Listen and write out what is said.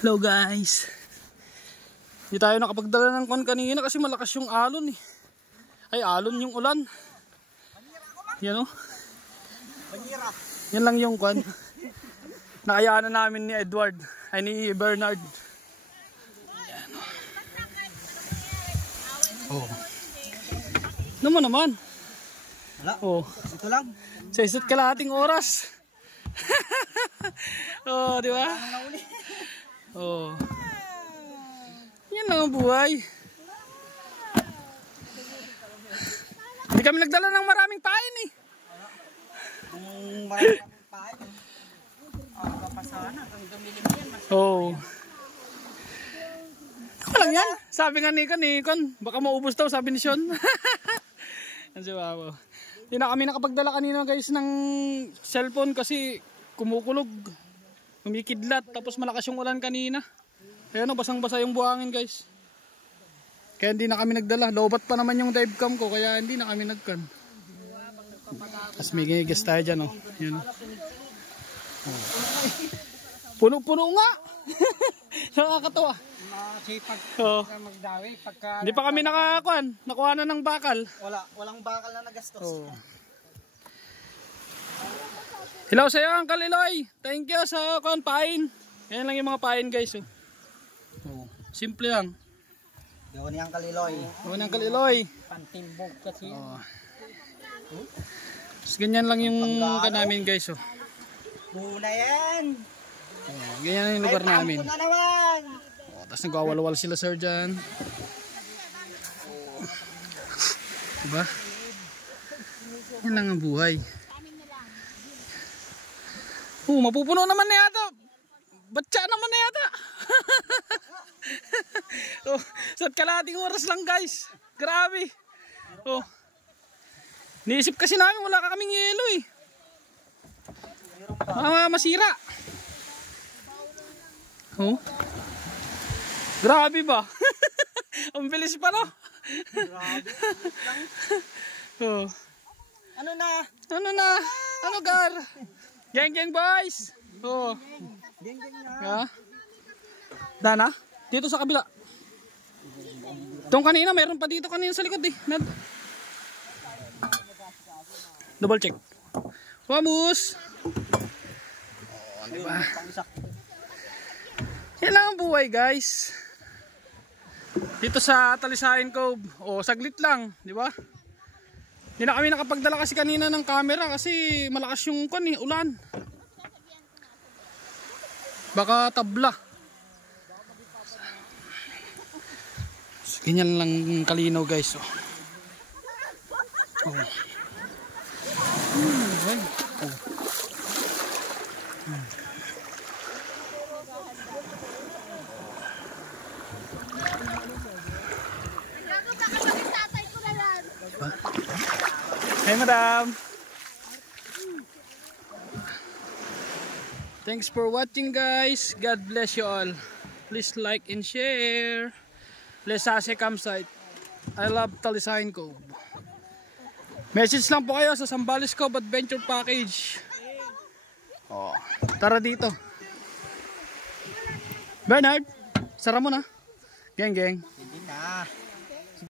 Hello guys. Hindi tayo nakapagdala ng kwan kanina kasi malakas yung alon eh. Ay alon yung ulan. Yan o. Yan lang yung kwan. Nakayaan na namin ni Edward. Ay ni Bernard. Yan o. Oh. Naman. Wala. Oh. Ito lang. Sa isa't kalahating oras. Oh, di ba? Oh. Yan lang ang buhay. Hindi kami nagdala ng maraming pain eh. Maraming pain. Papasana kung dumili mo yan. Oh. Ako lang yan. Sabi nga ni Kon, baka maubos daw, sabi ni Sean. Yan si Wawo. Hindi na kami nakapagdala kanina guys ng cellphone kasi kumukulog. Kumikidlat. Tapos malakas yung ulan kanina. Kaya no, basang-basa yung buhangin guys. Kaya hindi na kami nagdala. Lobat pa naman yung dive cam ko. Kaya hindi na kami nagkan. Tapos may ginigas tayo dyan oh. Yan. Oh. Puno-puno nga. Nakakatawa. Masipag oh. magdawi. Hindi pa kami nakuha na ng bakal. Walang bakal na nagastos. Oh. Hello sa iyo Uncle Eloy. Thank you sa pain. Yan lang yung mga pain guys oh. Oh. Simple lang. Gawa ni Uncle Eloy. Gawa ni Uncle Eloy. Pantimbog kasi. Oh. So, ganyan lang yung namin guys oh. Buna yan. Oh, ganyan yung lugar namin. Ay, na naman. Oh, tapos nagwawalwal sila sir dyan. Oh. Diba? Yan lang ang buhay. Mapupuno naman na yata. Batsa naman na yata. Oh, sa kalahating oras lang guys. Grabe. Oh. Niisip kasi namin wala ka kaming yelo eh. Masira. Oh. Grabe ba? Ang bilis pa no? Grabe. Oh. Ano na? Ano gar? Geng boys. Oh. Geng na. Yeah. Dana, dito sa kabila. Tong kanina meron pa dito kanina sa likod eh. Double check. Vamos. Oh, di ba? Yan lang ang buhay, guys. Dito sa Talisayan Cove. Oh, saglit lang, di ba? Hindi na kami nakapagdala kasi kanina ng camera kasi malakas yung ulan. Baka tabla. So, ganyan lang kalinaw guys. Oh. Oh. Oh. Hey madam. Thanks for watching guys. God bless you all. Please like and share. Lesase campsite. I love Talisayan Cove. Message lang po kayo sa Zambales Cove Adventure Package. Oh, tara dito. Bernard, sara mo na. Geng.